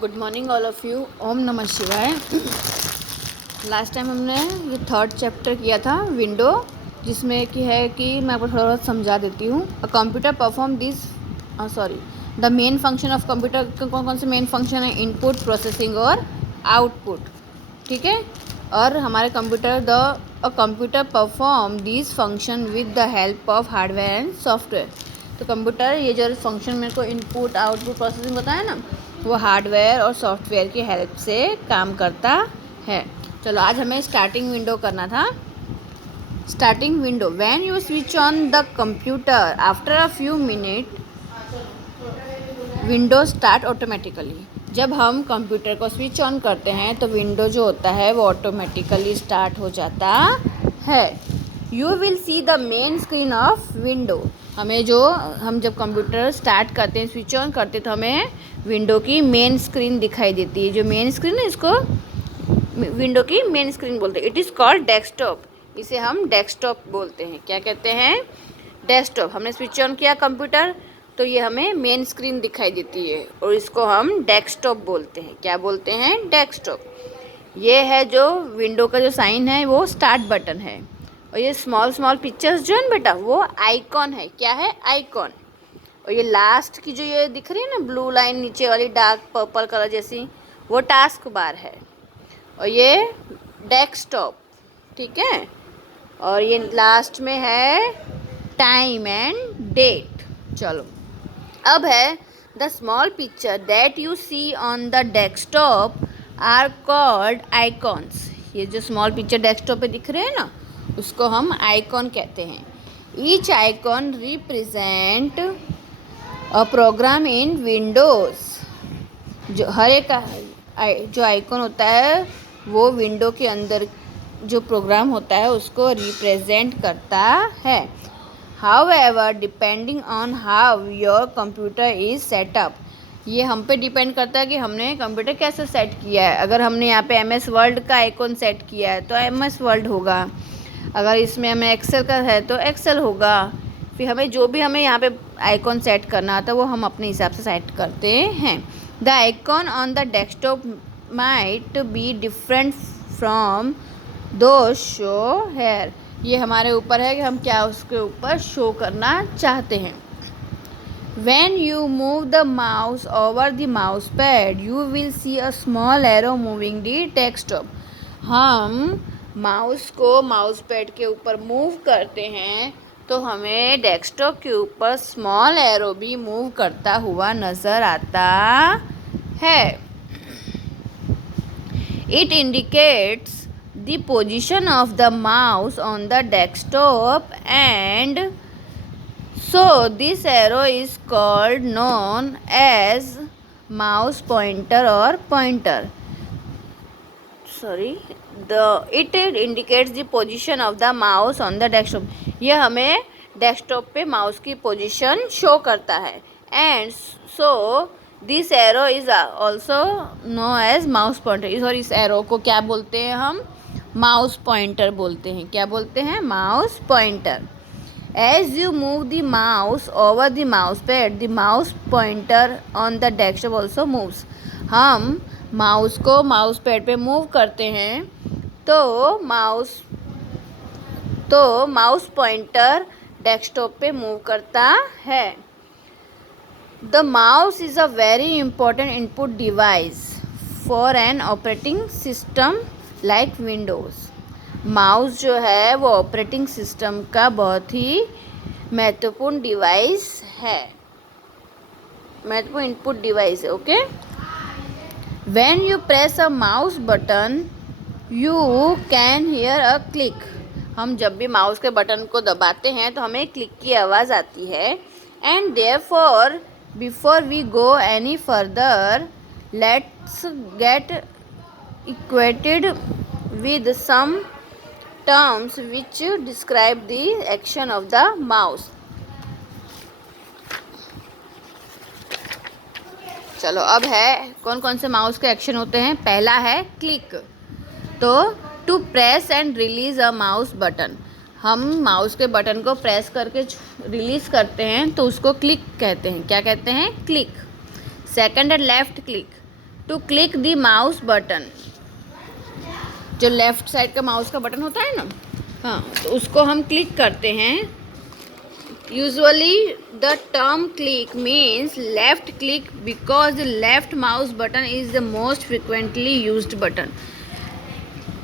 Good morning all of you. ओम नमः शिवाय। लास्ट टाइम हमने ये थर्ड चैप्टर किया था विंडो, जिसमें कि है कि मैं आपको थोड़ा बहुत समझा देती हूँ। A computer perform this the main function of computer. कौन कौन से मेन फंक्शन है? इनपुट, प्रोसेसिंग और आउटपुट। ठीक है। और हमारे computer perform this function with the help of hardware and software. तो कंप्यूटर ये जो फंक्शन मेरे को इनपुट, आउटपुट, प्रोसेसिंग बताया ना, वो हार्डवेयर और सॉफ्टवेयर की हेल्प से काम करता है। चलो आज हमें स्टार्टिंग विंडो करना था। Starting window, when you switch on the computer after a few minute window start automatically. जब हम कंप्यूटर को स्विच ऑन करते हैं तो विंडो जो होता है वो ऑटोमेटिकली स्टार्ट हो जाता है। You will see the main screen of window. हम जब कंप्यूटर स्टार्ट करते हैं, स्विच ऑन करते हैं, तो हमें विंडो की मेन स्क्रीन दिखाई देती है। जो मेन स्क्रीन है इसको विंडो की मेन स्क्रीन बोलते हैं। It is called desktop. इसे हम डेस्कटॉप बोलते हैं। क्या कहते हैं? डेस्कटॉप। हमने स्विच ऑन किया कंप्यूटर तो ये हमें मेन स्क्रीन दिखाई देती है और इसको हम डेस्कटॉप बोलते हैं। क्या बोलते हैं? डेस्कटॉप। ये है जो विंडो का जो साइन है वो स्टार्ट बटन है। और ये स्मॉल स्मॉल पिक्चर्स जो है बेटा वो आइकॉन है। क्या है? आइकॉन। और ये लास्ट की जो ये दिख रही है ना ब्लू लाइन नीचे वाली डार्क पर्पल कलर जैसी, वो टास्क बार है। और ये डेस्कटॉप। ठीक है। और ये लास्ट में है टाइम एंड डेट। चलो अब है the small picture that you see on the desktop are called icons. ये जो स्मॉल पिक्चर डेस्कटॉप पे दिख रहे हैं ना, उसको हम आइकॉन कहते हैं। Each icon represent a program in Windows. जो हर एक जो आइकॉन होता है वो विंडो के अंदर जो प्रोग्राम होता है उसको रिप्रेजेंट करता है। However depending on how your computer is setup. ये हम पे डिपेंड करता है कि हमने कंप्यूटर कैसे सेट किया है। अगर हमने यहाँ पे MS वर्ड का आइकॉन सेट किया है तो MS वर्ड होगा। अगर इसमें हमें एक्सेल का है तो एक्सेल होगा। फिर हमें यहाँ पे आइकॉन सेट करना आता है वो हम अपने हिसाब से सेट करते हैं। The icon on the desktop might be different from दो शो हेयर। ये हमारे ऊपर है कि हम क्या उसके ऊपर शो करना चाहते हैं। When you move the mouse over the mouse pad, you will see a small arrow moving the desktop. हम माउस को माउस पैड के ऊपर मूव करते हैं तो हमें डेस्कटॉप के ऊपर स्मॉल एरो भी मूव करता हुआ नज़र आता है। It indicates the position of the mouse on the desktop, and so this arrow is called known as mouse pointer or pointer. It indicates the position of the mouse on the desktop. ये हमें desktop पे mouse की position show करता है। And so this arrow is also known as mouse pointer. और इस arrow को क्या बोलते हैं? हम माउस पॉइंटर बोलते हैं। क्या बोलते हैं? Mouse pointer. As you move the mouse over the mouse pad the mouse pointer on the desktop also moves. हम माउस को माउस पैड पे मूव करते हैं तो माउस पॉइंटर डेस्कटॉप पे मूव करता है। The mouse is a very important input device for an operating system like Windows. Mouse जो है वो ऑपरेटिंग सिस्टम का बहुत ही महत्वपूर्ण डिवाइस है, महत्वपूर्ण इनपुट डिवाइस है। Okay. When you press a mouse button you can hear a click. हम जब भी माउस के बटन को दबाते हैं तो हमें क्लिक की आवाज़ आती है। And therefore before we go any further let's get acquainted with some terms which describe the action of the mouse. चलो अब है कौन कौन से माउस के एक्शन होते हैं। पहला है क्लिक। तो to press and release a mouse button. हम माउस के बटन को प्रेस करके रिलीज करते हैं तो उसको क्लिक कहते हैं। क्या कहते हैं? क्लिक। सेकंड है left click. To click the mouse button, जो लेफ्ट साइड का माउस का बटन होता है ना, हाँ, तो उसको हम क्लिक करते हैं। Usually the term click means left click because the left mouse button is the most frequently used button.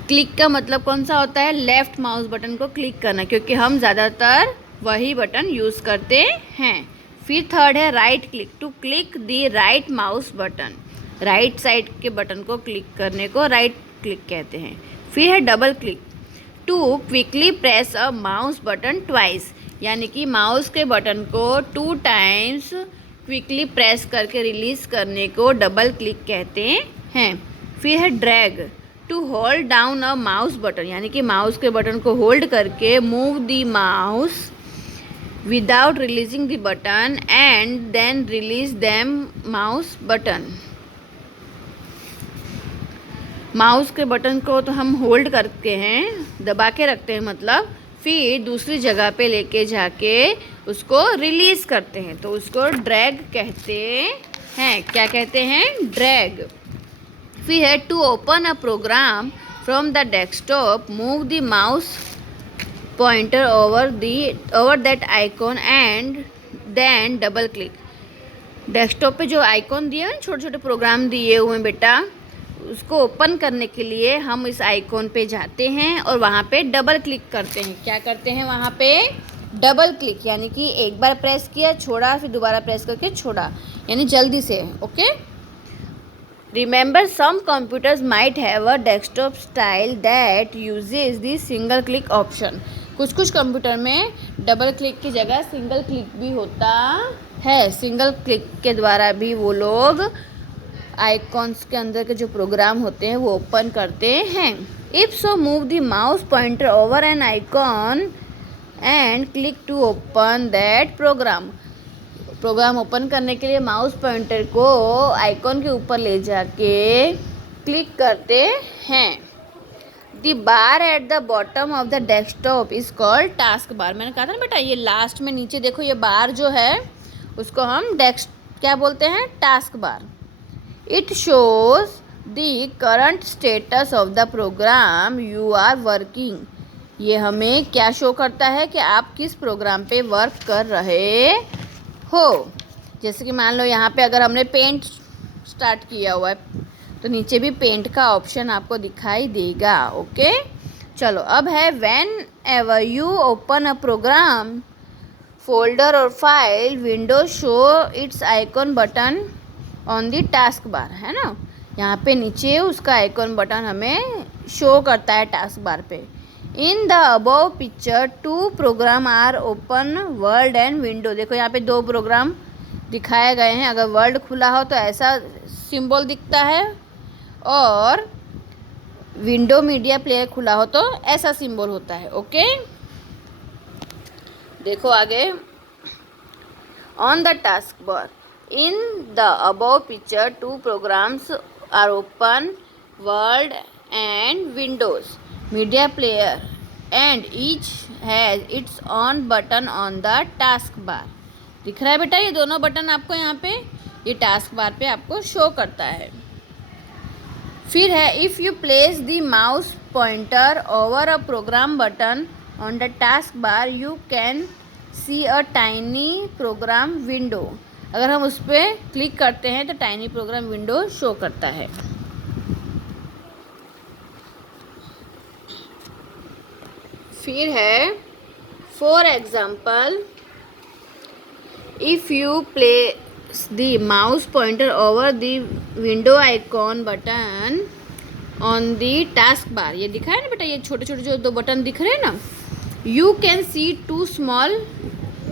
Click का मतलब कौन सा होता है? लेफ्ट माउस बटन को क्लिक करना, क्योंकि हम ज़्यादातर वही बटन यूज़ करते हैं। फिर थर्ड है right click, to click the right mouse button, right side के बटन को क्लिक करने को राइट क्लिक कहते हैं। फिर है double click, to quickly press a mouse button twice, यानी कि माउस के बटन को 2 टाइम्स क्विकली प्रेस करके रिलीज़ करने को डबल क्लिक कहते हैं। फिर है drag, to hold down a mouse button, यानी कि माउस के बटन को होल्ड करके move the mouse without releasing the button and then release them mouse button. Mouse के बटन को तो हम होल्ड करते हैं, दबा के रखते हैं मतलब, फिर दूसरी जगह पे लेके जाके उसको रिलीज़ करते हैं, तो उसको ड्रैग कहते हैं। क्या कहते हैं? ड्रैग। फिर है to open a program from the desktop, move the mouse pointer over that icon and then double click. Desktop पे जो आइकॉन दिए हैं, छोटे छोटे प्रोग्राम दिए हुए हैं बेटा, उसको ओपन करने के लिए हम इस आइकॉन पे जाते हैं और वहाँ पे डबल क्लिक करते हैं। क्या करते हैं? वहाँ पे डबल क्लिक, यानी कि एक बार प्रेस किया, छोड़ा, फिर दोबारा प्रेस करके छोड़ा, यानी जल्दी से। Okay, remember some computers might have a desktop style that uses the single click option. कुछ कुछ कंप्यूटर में डबल क्लिक की जगह सिंगल क्लिक भी होता है। सिंगल क्लिक के द्वारा भी वो लोग आइकॉन्स के अंदर के जो प्रोग्राम होते हैं वो ओपन करते हैं। If so move the mouse pointer over an icon and click to open that program. Program open करने के लिए माउस पॉइंटर को आइकॉन के ऊपर ले जाके क्लिक करते हैं। The bar at the bottom of the desktop is called task bar. मैंने कहा था ना बेटा, ये लास्ट में नीचे देखो, ये बार जो है उसको हम क्या बोलते हैं? Task bar. It shows the current status of the program you are working. ये हमें क्या शो करता है कि आप किस प्रोग्राम पे वर्क कर रहे हो। जैसे कि मान लो यहाँ पे अगर हमने पेंट स्टार्ट किया हुआ है तो नीचे भी पेंट का ऑप्शन आपको दिखाई देगा। ओके, चलो अब है whenever you open a program folder और file, window show its icon button on the task bar, है ना। यहाँ पे नीचे उसका आइकॉन बटन हमें शो करता है टास्क बार पे। In the above picture 2 program are open, world and window. देखो यहाँ पे 2 प्रोग्राम दिखाए गए हैं। अगर वर्ल्ड खुला हो तो ऐसा सिंबल दिखता है, और विंडो मीडिया प्लेयर खुला हो तो ऐसा सिंबल होता है। ओके, देखो आगे, on the task bar in the above picture 2 programs are open, world and windows media player, and each has its own button on the task bar। दिख रहा है बेटा ये दोनों बटन आपको यहाँ पे ये टास्क बार पे आपको शो करता है। फिर है if you place the mouse pointer over a program button on the task bar you can see a tiny program window. अगर हम उस पर क्लिक करते हैं तो टाइनी प्रोग्राम विंडो शो करता है। फिर है for example, if you place the mouse pointer over the window icon button on the task बार, ये दिखा है ना बेटा, ये छोटे छोटे जो 2 बटन दिख रहे हैं ना, you can C 2 small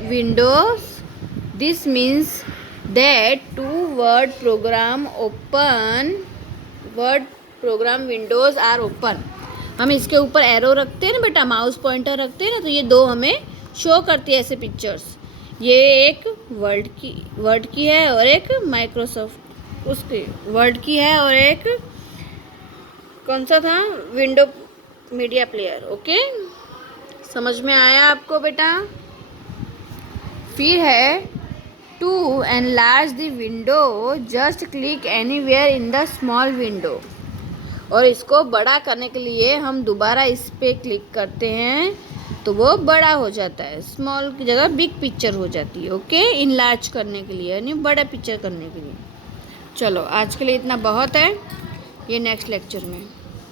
Windows. This means that 2 word program windows are open। हम इसके ऊपर एरो रखते हैं ना बेटा, माउस पॉइंटर रखते हैं ना, तो ये 2 हमें शो करती है ऐसे पिक्चर्स। ये एक वर्ड की है और एक माइक्रोसॉफ्ट उसकी वर्ड की है, और एक कौन सा था? Window media player. ओके, समझ में आया आपको बेटा? फिर है to enlarge the window just click anywhere in the small window. और इसको बड़ा करने के लिए हम दोबारा इस पे क्लिक करते हैं तो वो बड़ा हो जाता है, स्मॉल की जगह बिग पिक्चर हो जाती है। ओके, इनलार्ज करने के लिए यानी बड़ा पिक्चर करने के लिए। चलो आज के लिए इतना बहुत है, ये नेक्स्ट लेक्चर में।